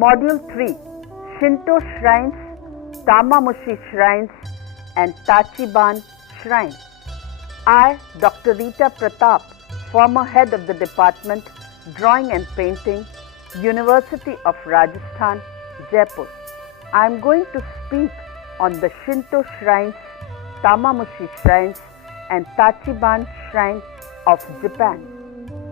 Module 3 Shinto Shrines, Tamamushi Shrines and Tachiban Shrine. I, Dr. Rita Pratap, former head of the Department, Drawing and Painting, University of Rajasthan, Jaipur. I am going to speak on the Shinto Shrines, Tamamushi Shrines and Tachiban Shrine of Japan.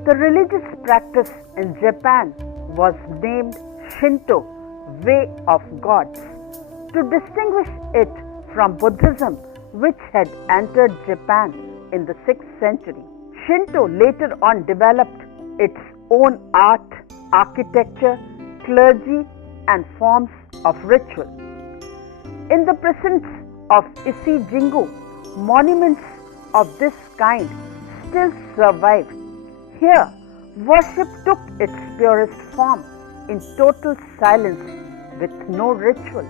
The religious practice in Japan was named Shinto, Way of Gods, to distinguish it from Buddhism, which had entered Japan in the 6th century. Shinto later on developed its own art, architecture, clergy and forms of ritual. In the precincts of Ise-jingu, monuments of this kind still survive. Here, worship took its purest form in total silence with no ritual.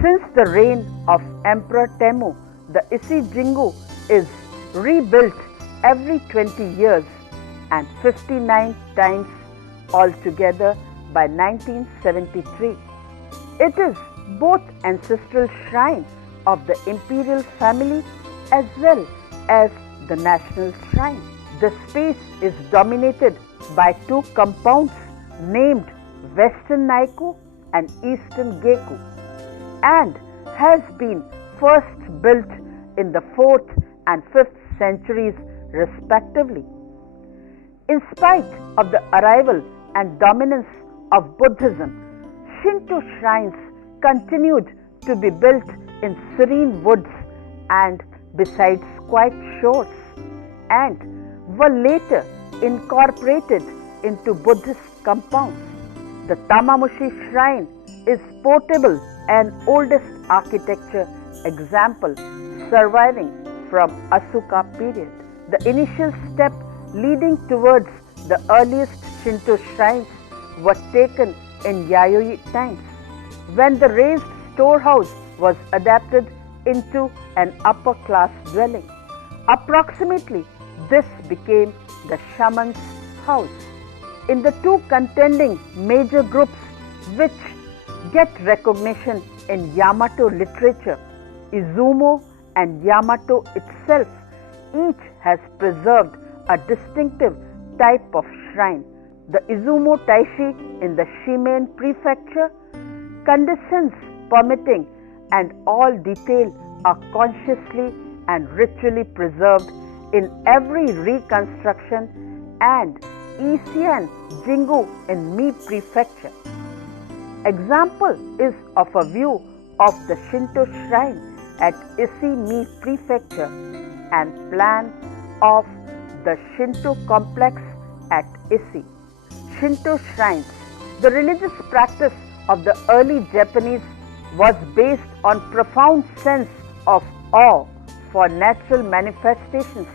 Since the reign of Emperor Temu, the Ise-jingu is rebuilt every 20 years and 59 times altogether by 1973. It is both ancestral shrine of the imperial family as well as the national shrine. The space is dominated by two compounds named Western Naiko and Eastern Geku, and has been first built in the 4th and 5th centuries respectively. In spite of the arrival and dominance of Buddhism, Shinto shrines continued to be built in serene woods and beside quiet shores, and were later incorporated into Buddhist compounds. The Tamamushi shrine is portable and oldest architecture example surviving from Asuka period. The initial step leading towards the earliest Shinto shrines were taken in Yayoi times, when the raised storehouse was adapted into an upper class dwelling. Approximately this became the shaman's house. In the two contending major groups which get recognition in Yamato literature, Izumo and Yamato itself each has preserved a distinctive type of shrine. The Izumo Taishi in the Shimen prefecture condescends permitting and all detail are consciously and ritually preserved in every reconstruction, and Ise Jingu in Mi prefecture. Example is of a view of the Shinto shrine at Ise Mi prefecture and plan of the Shinto complex at Ise. Shinto shrines. The religious practice of the early Japanese was based on profound sense of awe for natural manifestations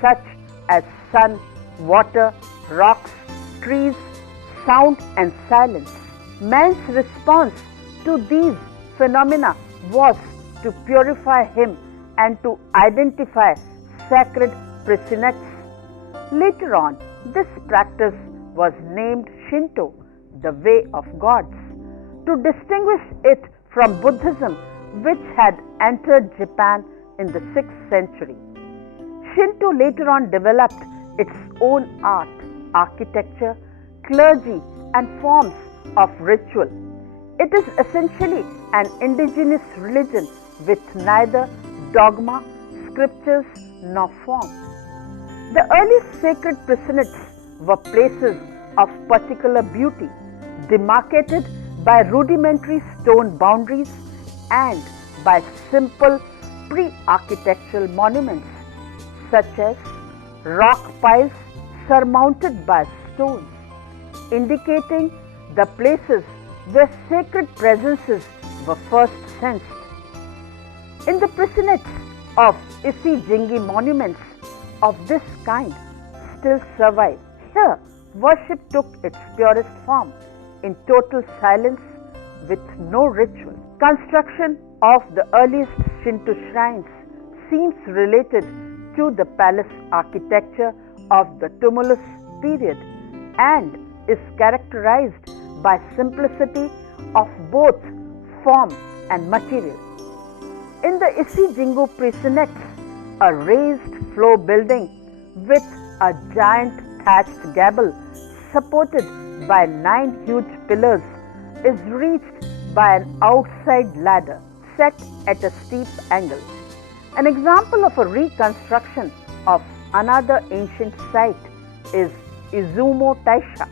such as sun, water, rocks, trees, sound and silence. Man's response to these phenomena was to purify him and to identify sacred precincts. Later on, this practice was named Shinto, the Way of Gods, to distinguish it from Buddhism, which had entered Japan in the 6th century. Shinto later on developed its own art, architecture, clergy and forms of ritual. It is essentially an indigenous religion with neither dogma, scriptures nor form. The earliest sacred precincts were places of particular beauty, demarcated by rudimentary stone boundaries and by simple pre-architectural monuments such as rock piles surmounted by stones, indicating the places where sacred presences were first sensed. In the precincts of Ise-jingi, monuments of this kind still survive. Here, worship took its purest form in total silence with no ritual. Construction of the earliest Shinto shrines seems related to the palace architecture of the tumulus period and is characterized by simplicity of both form and material. In the Isi-Jingu precincts, a raised floor building with a giant thatched gable supported by 9 huge pillars is reached by an outside ladder set at a steep angle. An example of a reconstruction of another ancient site is Izumo Taisha,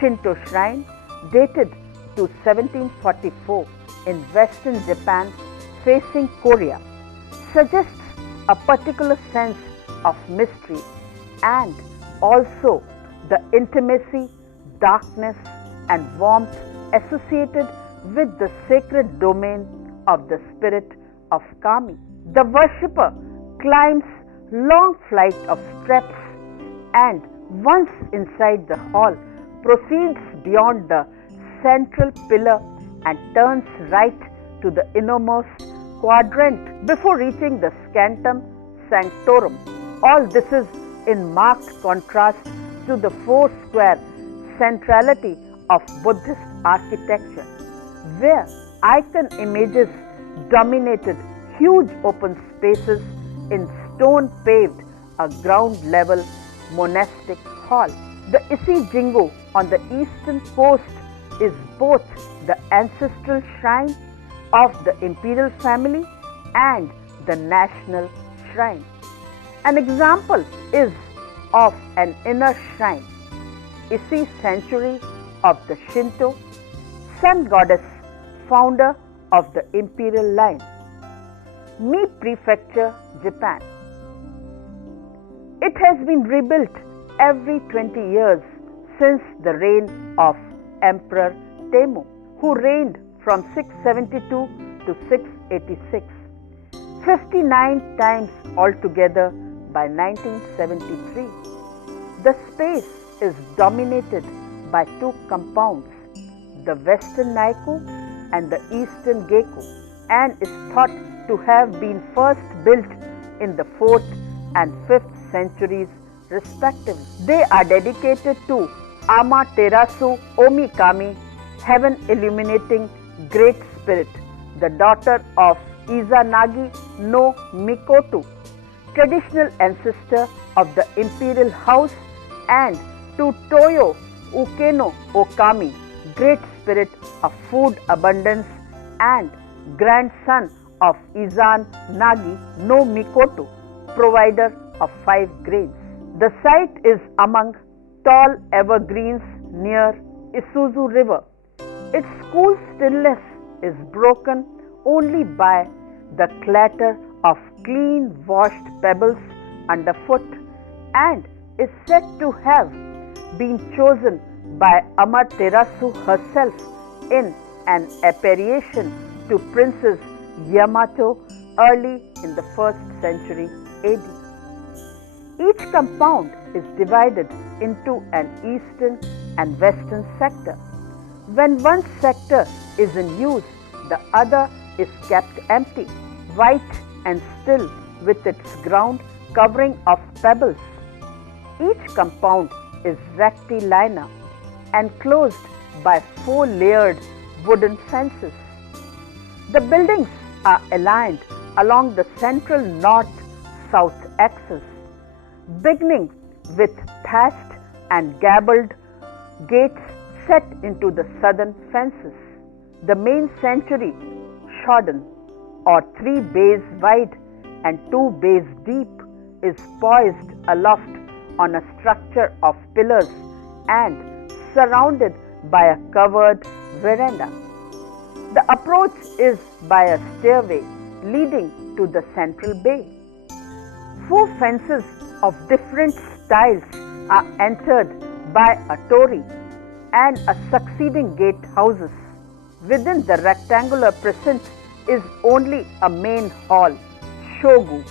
Shinto shrine dated to 1744 in western Japan facing Korea, suggests a particular sense of mystery and also the intimacy, darkness and warmth associated with the sacred domain of the spirit of Kami. The worshipper climbs long flight of steps and once inside the hall proceeds beyond the central pillar and turns right to the innermost quadrant before reaching the Scantum Sanctorum. All this is in marked contrast to the four-square centrality of Buddhist architecture, where icon images dominated huge open spaces in stone-paved, a ground-level monastic hall. The Isi-Jingu on the eastern coast is both the ancestral shrine of the imperial family and the national shrine. An example is of an inner shrine, Isi sanctuary of the Shinto, sun goddess, founder of the imperial line, Mi Prefecture, Japan. It has been rebuilt every 20 years since the reign of Emperor Temu, who reigned from 672 to 686, 59 times altogether by 1973. The space is dominated by two compounds, the Western Naiku and the Eastern Geku, and is thought to have been first built in the 4th and 5th centuries respectively. They are dedicated to Amaterasu Omikami, heaven illuminating Great Spirit, the daughter of Izanagi no Mikoto, traditional ancestor of the imperial house, and to Toyo Ukeno Okami, Great Spirit of food abundance and grandson of Izanagi no Mikoto, provider of 5 grains. The site is among tall evergreens near Isuzu River. Its cool stillness is broken only by the clatter of clean washed pebbles underfoot and is said to have been chosen by Amaterasu herself in an apparition to Princess Yamato early in the 1st century AD. Each compound is divided into an eastern and western sector. When one sector is in use, the other is kept empty, white and still with its ground covering of pebbles. Each compound is rectilinear, enclosed by 4 layered wooden fences. The buildings are aligned along the central north-south axis, beginning with thatched and gabled gates set into the southern fences. The main sanctuary, shodan, or 3 bays wide and 2 bays deep, is poised aloft on a structure of pillars and surrounded by a covered veranda. The approach is by a stairway leading to the central bay. 4 fences of different styles are entered by a torii and a succeeding gate houses. Within the rectangular precinct is only a main hall, shogu,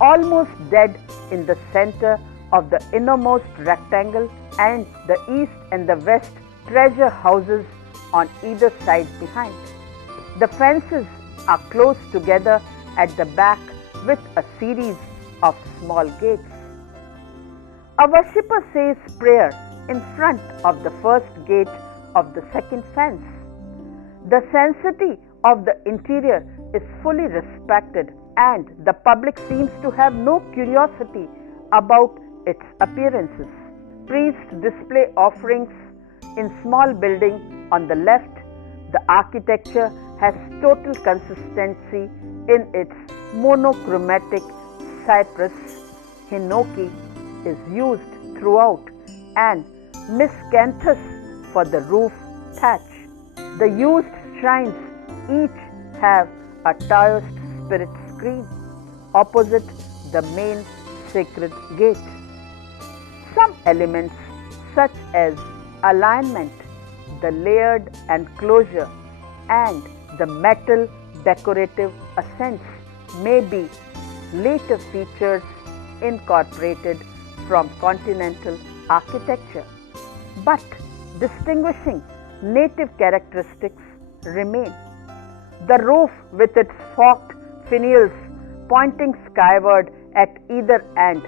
almost dead in the center of the innermost rectangle, and the east and the west treasure houses on either side behind. The fences are close together at the back with a series of small gates. A worshipper says prayer in front of the first gate of the second fence. The sanctity of the interior is fully respected, and the public seems to have no curiosity about its appearances. Priests display offerings in small building on the left. The architecture has total consistency in its monochromatic cypress. Hinoki is used throughout, and miscanthus for the roof thatch. The used shrines each have a Taoist spirit screen opposite the main sacred gate. Some elements such as alignment, the layered enclosure, and the metal decorative accents may be later features incorporated from continental architecture, but distinguishing native characteristics remain. The roof with its forked finials pointing skyward at either end,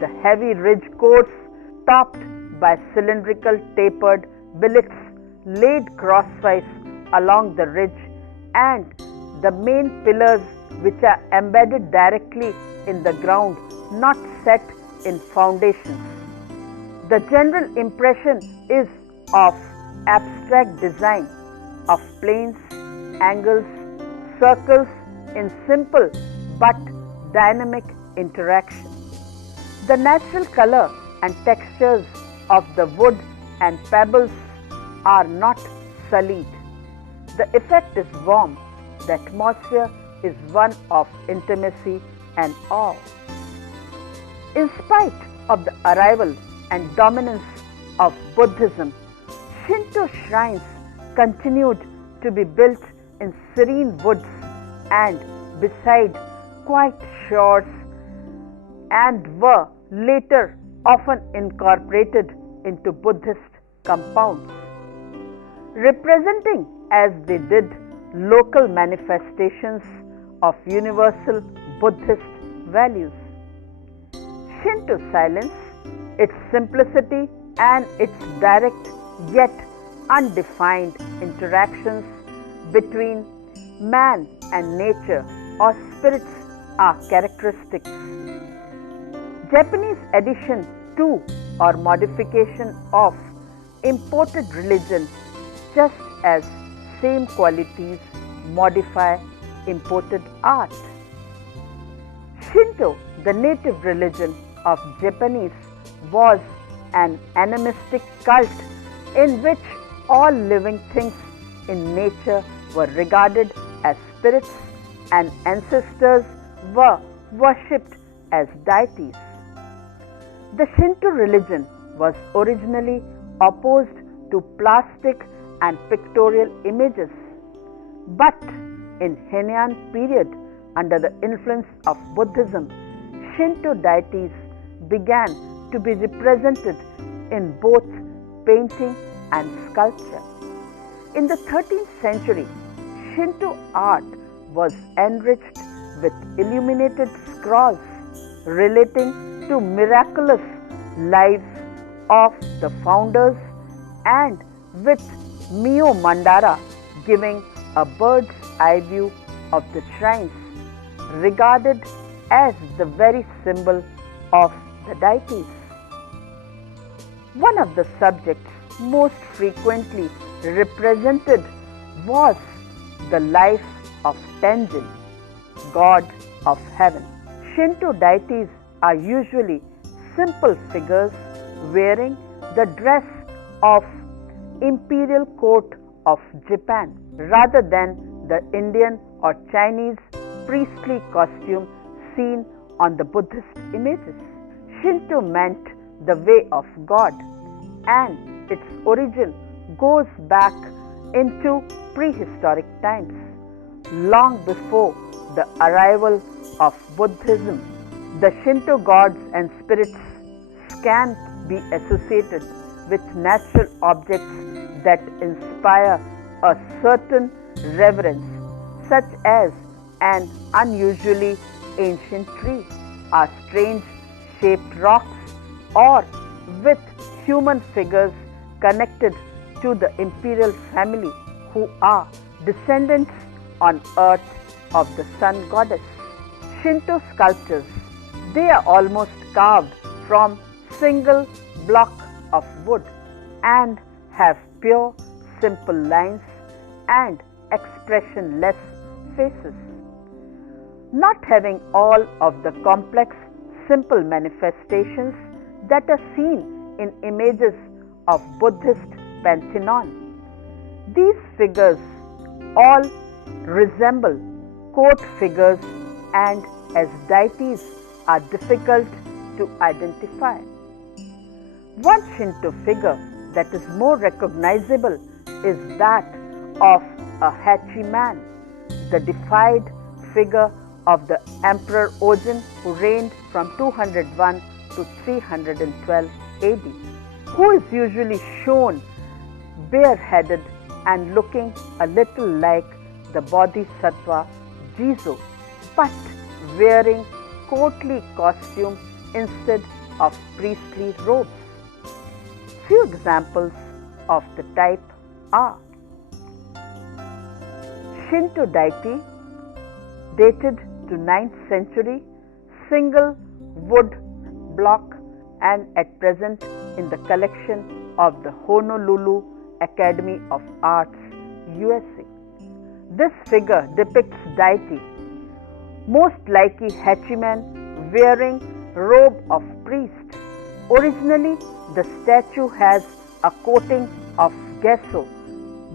the heavy ridge course topped by cylindrical tapered billets laid crosswise along the ridge, and the main pillars which are embedded directly in the ground, not set in foundations. The general impression is of abstract design, of planes, angles, circles in simple but dynamic interaction. The natural color and textures of the wood and pebbles are not sullied. The effect is warm. The atmosphere is one of intimacy and awe. In spite of the arrival and dominance of Buddhism, Shinto shrines continued to be built in serene woods and beside quiet shores, and were later often incorporated into Buddhist compounds, representing as they did local manifestations of universal Buddhist values. Shinto silence, its simplicity, and its direct yet undefined interactions between man and nature or spirits are characteristics. Japanese addition to or modification of imported religion, just as same qualities modify imported art. Shinto, the native religion of Japanese, was an animistic cult in which all living things in nature were regarded as spirits and ancestors were worshipped as deities. The Shinto religion was originally opposed to plastic and pictorial images, but in Heian period, under the influence of Buddhism, Shinto deities began to be represented in both painting and sculpture. In the 13th century, Shinto art was enriched with illuminated scrolls relating to miraculous lives of the founders, and with Mio Mandara giving a bird's eye view of the shrines, regarded as the very symbol of the deities. One of the subjects most frequently represented was the life of Tenjin, god of heaven. Shinto deities are usually simple figures wearing the dress of imperial court of Japan rather than the Indian or Chinese priestly costume seen on the Buddhist images. Shinto meant the way of God, and its origin goes back into prehistoric times, long before the arrival of Buddhism. The Shinto gods and spirits can be associated with natural objects that inspire a certain reverence, such as an unusually ancient tree, or strange shaped rocks, or with human figures connected to the imperial family who are descendants on earth of the sun goddess. Shinto sculptures, they are almost carved from single block of wood and have pure, simple lines and expressionless faces. Not having all of the complex, simple manifestations that are seen in images of Buddhist pantheon. These figures all resemble court figures and as deities are difficult to identify. One Shinto figure that is more recognizable is that of a Tachiban, the deified figure of the Emperor Ojin who reigned from 201 to 312 AD, who is usually shown bareheaded and looking a little like the Bodhisattva Jizo, but wearing courtly costume instead of priestly robes. Few examples of the type are Shinto deity dated to 9th century, single wood block and at present in the collection of the Honolulu Academy of Arts, USA. This figure depicts deity, most likely Tachiban, wearing robe of priest. Originally, the statue has a coating of gesso,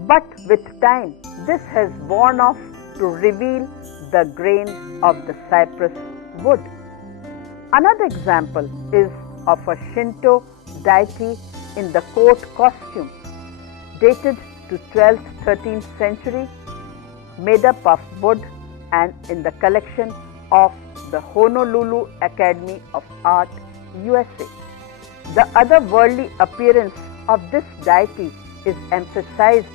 but with time this has worn off to reveal the grain of the cypress wood. Another example is of a Shinto deity in the court costume, dated to 12th-13th century, made up of wood and in the collection of the Honolulu Academy of Art, USA. The otherworldly appearance of this deity is emphasized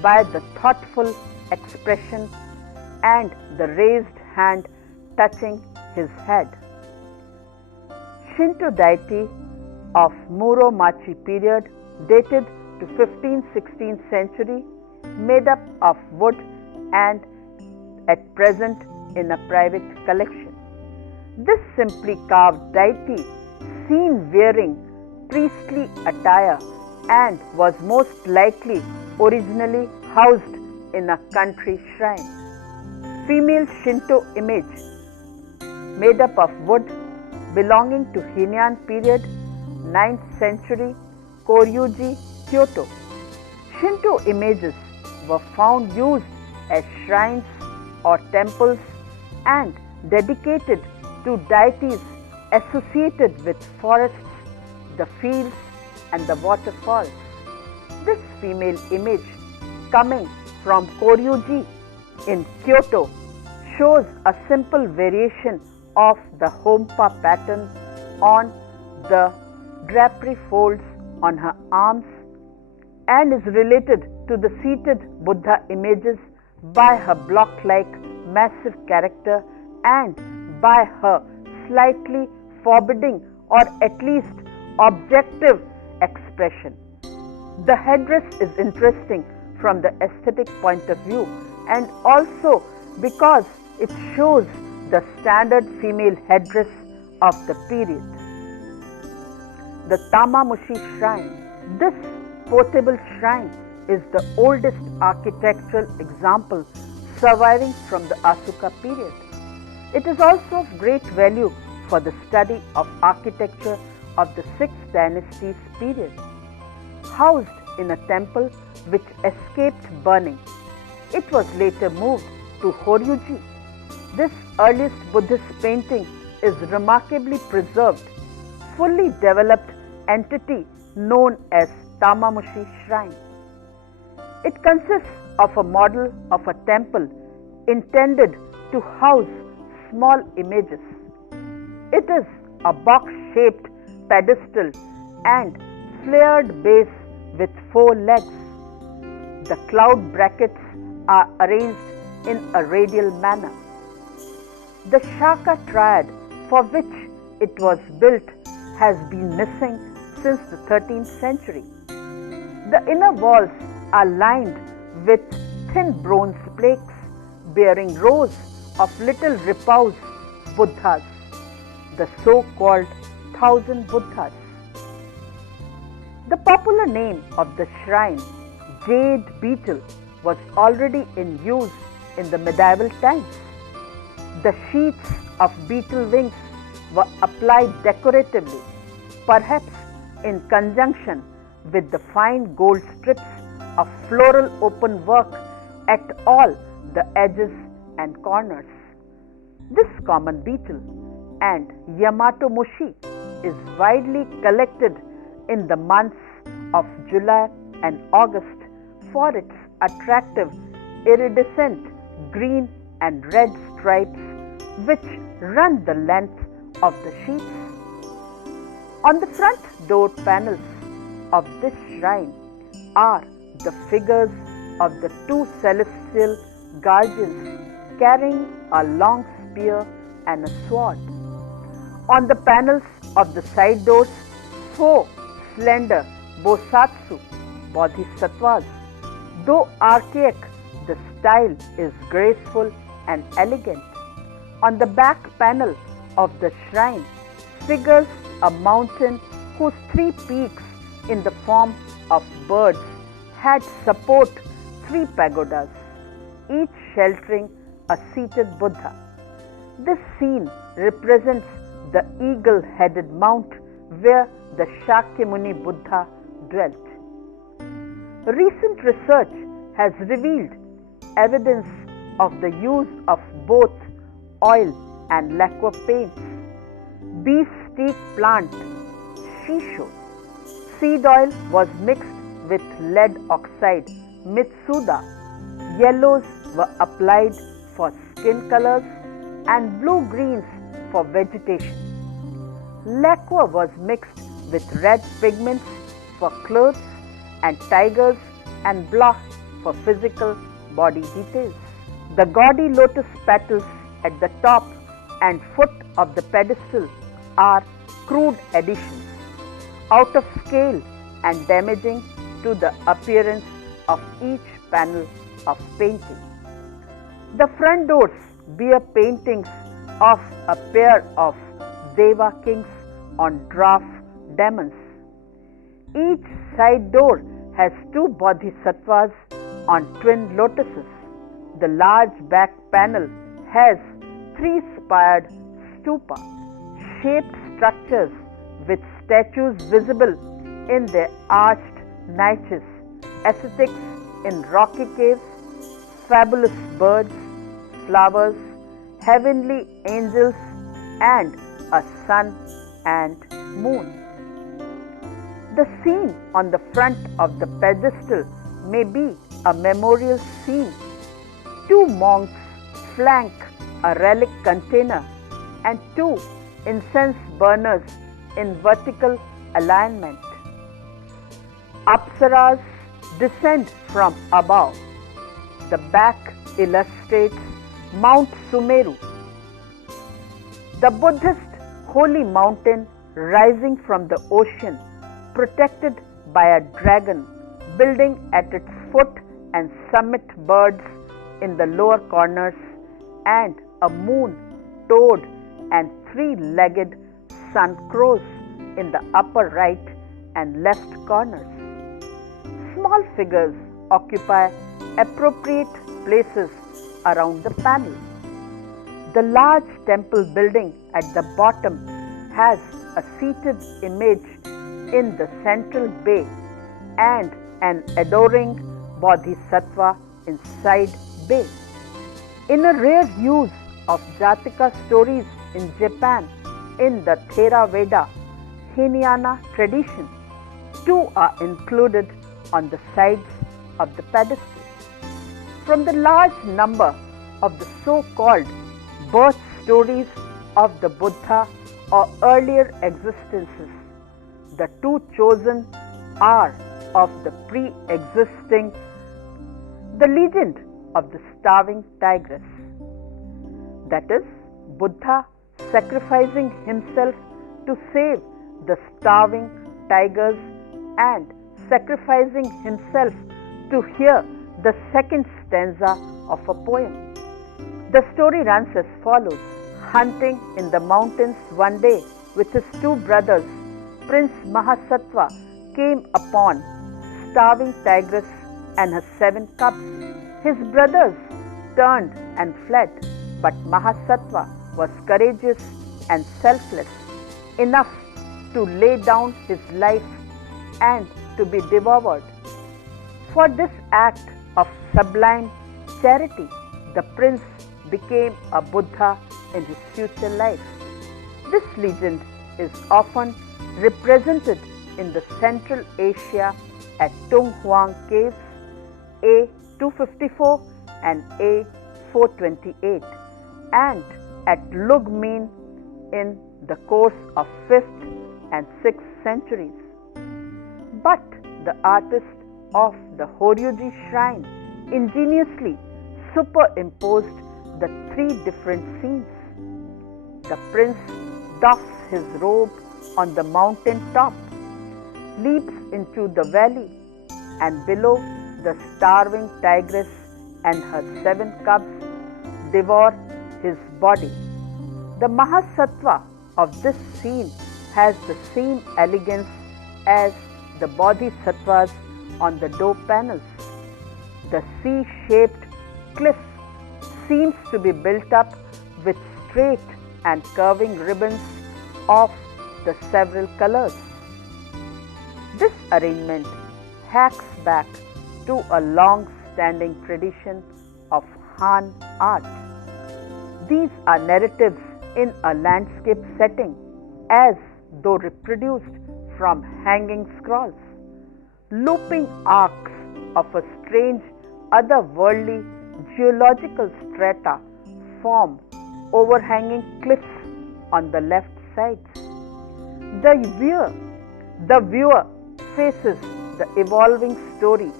by the thoughtful expression and the raised hand touching his head. Shinto deity of Muromachi period, dated to 15th-16th century, made up of wood and at present in a private collection. This simply carved deity seen wearing priestly attire and was most likely originally housed in a country shrine. Female Shinto image made up of wood belonging to Heian period, 9th century, Koryuji, Kyoto. Shinto images were found used as shrines or temples and dedicated to deities associated with forests, the fields and the waterfalls. This female image coming from Koryuji in Kyoto shows a simple variation of the hompa pattern on the drapery folds on her arms and is related to the seated Buddha images by her block-like massive character and by her slightly forbidding or at least objective expression. The headdress is interesting from the aesthetic point of view and also because it shows the standard female headdress of the period. The Tamamushi shrine. This portable shrine is the oldest architectural example surviving from the Asuka period. It is also of great value for the study of architecture of the 6th dynasty's period. Housed in a temple which escaped burning, it was later moved to Horyuji. This earliest Buddhist painting is remarkably preserved, fully developed entity known as Tamamushi shrine. It consists of a model of a temple intended to house small images. It is a box-shaped pedestal and flared base with 4 legs. The cloud brackets are arranged in a radial manner. The Shaka triad for which it was built has been missing since the 13th century. The inner walls are lined with thin bronze plaques bearing rows of little repose Buddhas, the so-called 1000 Buddhas. The popular name of the shrine, Jade Beetle, was already in use in the medieval times. The sheaths of beetle wings were applied decoratively, perhaps in conjunction with the fine gold strips of floral open work at all the edges and corners. This common beetle and Yamatomushi is widely collected in the months of July and August for its attractive iridescent green and red stripes which run the length of the sheaths. On the front door panels of this shrine are the figures of the two celestial guardians carrying a long spear and a sword. On the panels of the side doors, 4 slender Bosatsu Bodhisattvas. Though archaic, the style is graceful and elegant. On the back panel of the shrine figures a mountain whose 3 peaks in the form of birds had support 3 pagodas, each sheltering a seated Buddha. This scene represents the eagle-headed mount where the Shakyamuni Buddha dwelt. Recent research has revealed evidence of the use of both oil and lacquer paints. Beefsteak plant, Shisho. Seed oil was mixed with lead oxide, Mitsuda. Yellows were applied for skin colors and blue-greens for vegetation. Lacquer was mixed with red pigments for clothes and tigers and block for physical body details. The gaudy lotus petals at the top and foot of the pedestal are crude additions, out of scale and damaging to the appearance of each panel of painting. The front doors bear paintings of a pair of Deva kings on dwarf demons. Each side door has 2 bodhisattvas on twin lotuses. The large back panel has 3 spired stupa, shaped structures with statues visible in their arched niches, ascetics in rocky caves, fabulous birds, flowers, heavenly angels, and a sun and moon. The scene on the front of the pedestal may be a memorial scene. 2 monks flank a relic container and 2 incense burners in vertical alignment. Apsaras descend from above. The back illustrates Mount Sumeru, the Buddhist holy mountain rising from the ocean, protected by a dragon building at its foot and summit birds in the lower corners and a moon, toad and 3-legged sun crows in the upper right and left corners. Small figures occupy appropriate places around the panel. The large temple building at the bottom has a seated image in the central bay and an adoring bodhisattva inside bay. In a rare use of Jataka stories in Japan in the Theravada Hinayana tradition, 2 are included on the sides of the pedestal. From the large number of the so-called birth stories of the Buddha or earlier existences, the 2 chosen are of the pre-existing, the legend of the starving tigress. That is, Buddha sacrificing himself to save the starving tigers and sacrificing himself to hear the second stanza of a poem. The story runs as follows. Hunting in the mountains one day with his two brothers, Prince Mahasattva came upon starving tigress and her 7 cubs. His brothers turned and fled, but Mahasattva was courageous and selfless enough to lay down his life and to be devoured. For this act of sublime charity, the prince became a Buddha in his future life. This legend is often represented in the Central Asia at Tung Huang Caves A254 and A428 and at Lug Min in the course of 5th and 6th centuries. But the artist of the Horyuji shrine ingeniously superimposed the 3 different scenes. The prince doffs his robe on the mountain top, leaps into the valley, and below the starving tigress and her 7 cubs devour his body. The Mahasattva of this scene has the same elegance as the Bodhisattvas on the door panels. The C-shaped cliff seems to be built up with straight and curving ribbons of the several colors. This arrangement harks back to a long-standing tradition of Han art. These are narratives in a landscape setting as though reproduced from hanging scrolls. Looping arcs of a strange otherworldly geological strata form overhanging cliffs on the left sides. The viewer faces the evolving story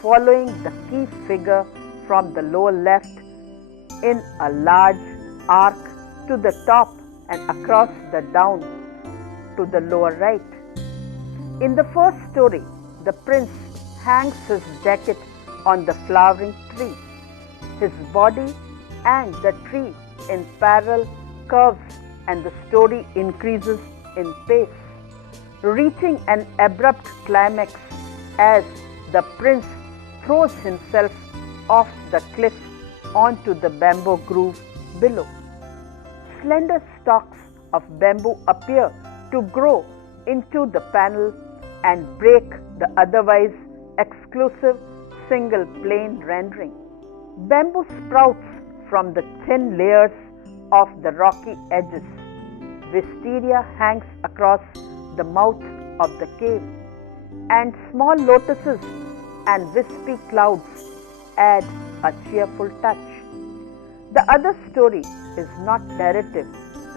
following the key figure from the lower left in a large arc to the top and across the down to the lower right. In the first story, the prince hangs his jacket on the flowering tree. His body and the tree in parallel curves, and the story increases in pace, reaching an abrupt climax as the prince throws himself off the cliff onto the bamboo grove below. Slender stalks of bamboo appear to grow into the panel and break the otherwise exclusive single plane rendering. Bamboo sprouts from the thin layers of the rocky edges. Wisteria hangs across the mouth of the cave, and small lotuses and wispy clouds add a cheerful touch. The other story is not narrative,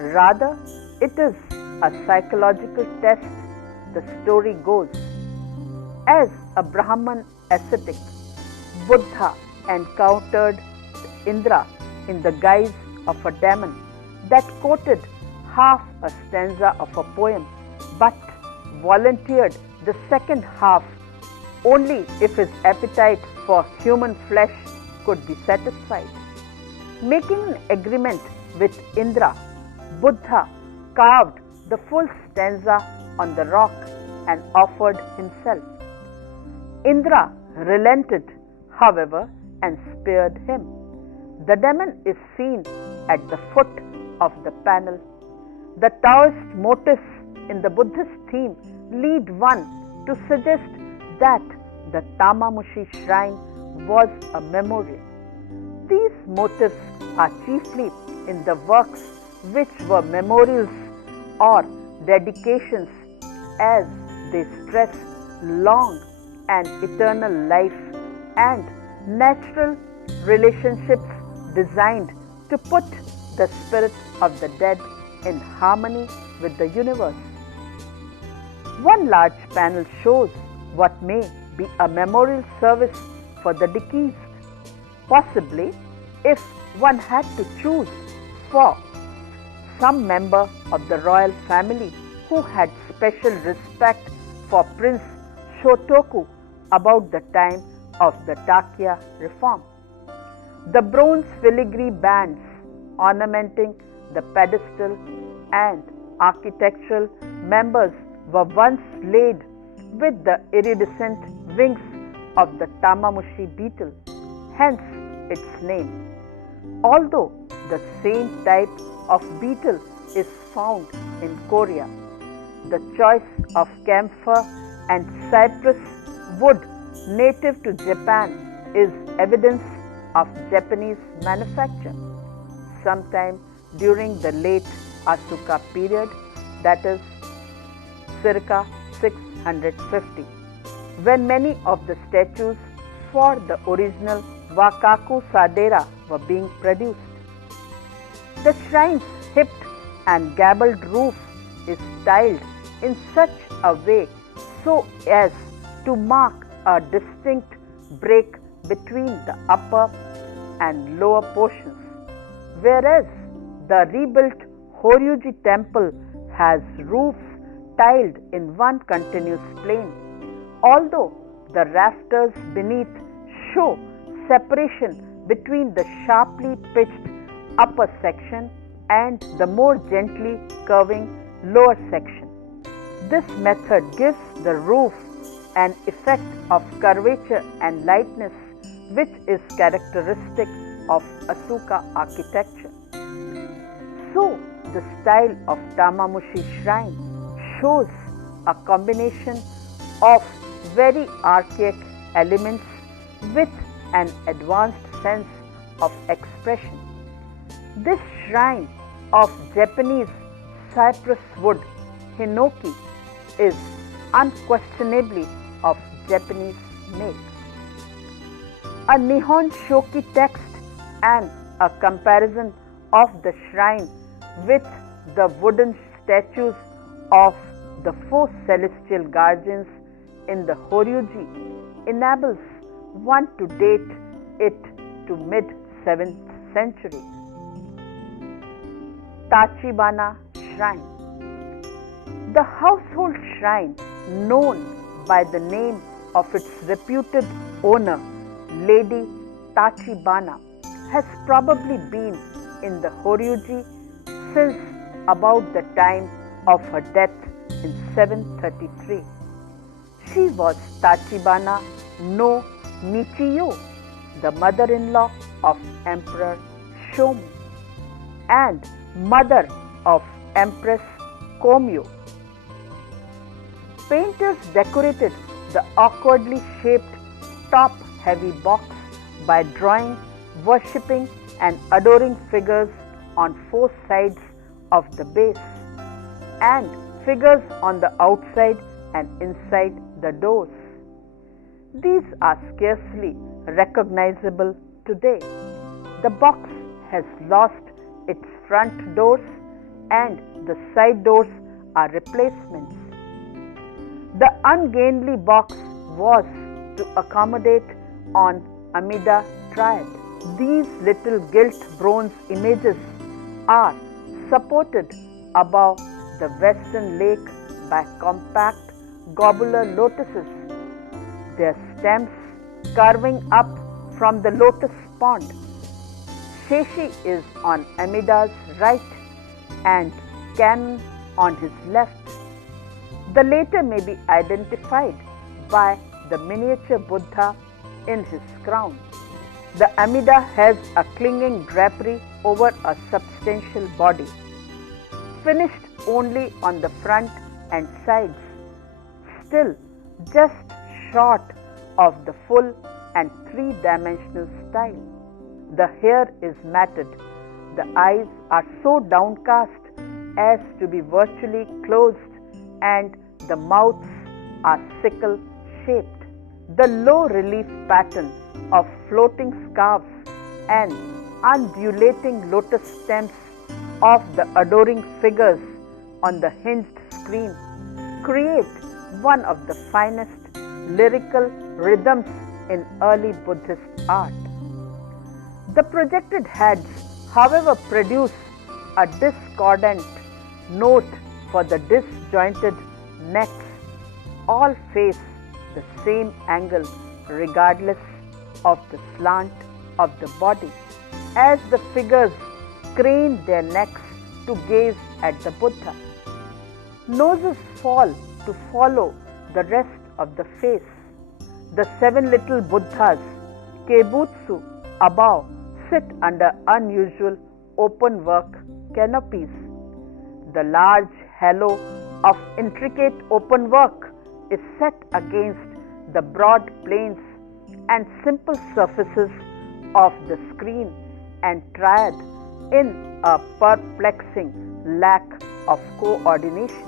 rather it is a psychological test. The story goes. As a Brahman ascetic, Buddha encountered Indra in the guise of a demon that quoted half a stanza of a poem but volunteered the second half only if his appetite for human flesh could be satisfied. Making an agreement with Indra, Buddha carved the full stanza on the rock and offered himself. Indra relented, however, and spared him. The demon is seen at the foot of the panel. The Taoist motifs in the Buddhist theme lead one to suggest that the Tamamushi shrine was a memorial. These motifs are chiefly in the works which were memorials or dedications, as they stress long and eternal life and natural relationships designed to put the spirit of the dead in harmony with the universe. One large panel shows what may be a memorial service for the deceased. Possibly, if one had to choose for some member of the royal family who had special respect for Prince Shotoku about the time of the Takya reform. The bronze filigree bands ornamenting the pedestal and architectural members were once laid with the iridescent wings of the Tamamushi beetle, hence its name. Although the same type of beetle is found in Korea, the choice of camphor and cypress wood native to Japan is evidence of Japanese manufacture. Sometime during the late Asuka period, that is circa 650, when many of the statues for the original Wakaku Sadera were being produced. The shrine's hipped and gabled roof is tiled in such a way so as to mark a distinct break between the upper and lower portions, whereas the rebuilt Horyuji temple has roofs tiled in one continuous plane, although the rafters beneath show separation between the sharply pitched upper section and the more gently curving lower section. This method gives the roof an effect of curvature and lightness which is characteristic of Asuka architecture. So, the style of Tamamushi shrine shows a combination of very archaic elements with an advanced sense of expression. This shrine of Japanese cypress wood hinoki is unquestionably of Japanese make. A Nihon Shoki text and a comparison of the shrine with the wooden statues of the four celestial guardians in the Horyuji enables one to date it to mid-7th century. Tachibana Shrine. The household shrine known by the name of its reputed owner, Lady Tachibana, has probably been in the Horyuji since about the time of her death in 733. She was Tachibana no Michiyo, the mother-in-law of Emperor Shomu and mother of Empress Komyo. Painters decorated the awkwardly shaped top-heavy box by drawing, worshipping and adoring figures on four sides of the base and figures on the outside and inside the doors. These are scarcely recognizable today. The box has lost its front doors and the side doors are replacements. The ungainly box was to accommodate on Amida Triad. These little gilt bronze images are supported above the western lake by compact globular lotuses, their stems curving up from the lotus pond. Sheshi is on Amida's right and Canon on his left. The latter may be identified by the miniature Buddha in his crown. The Amida has a clinging drapery over a substantial body, finished only on the front and sides, still just short of the full and three-dimensional style. The hair is matted, the eyes are so downcast as to be virtually closed, and the mouths are sickle-shaped. The low-relief pattern of floating scarves and undulating lotus stems of the adoring figures on the hinged screen create one of the finest lyrical rhythms in early Buddhist art. The projected heads, however, produce a discordant note for the disjointed necks. All face the same angle regardless of the slant of the body, as the figures crane their necks to gaze at the Buddha. Noses fall to follow the rest of the face. The 7 little Buddhas, Kebutsu, above sit under unusual open-work canopies. The large halo of intricate open-work is set against the broad planes and simple surfaces of the screen and triad in a perplexing lack of coordination.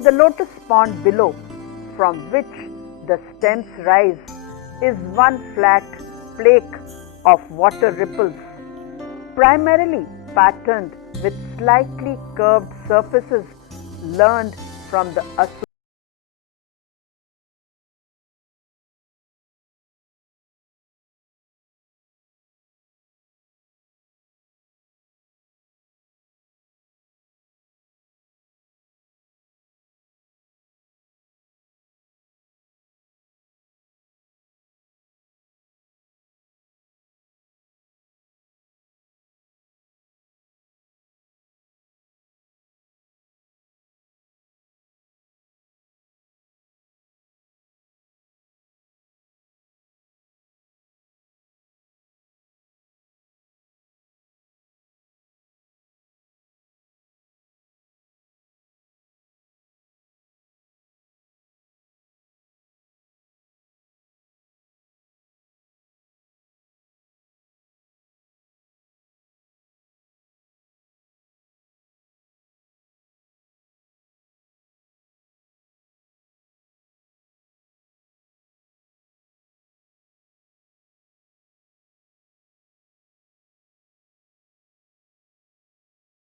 The lotus pond below, from which the stems rise, is one flat flake of water ripples, primarily patterned with slightly curved surfaces learned from the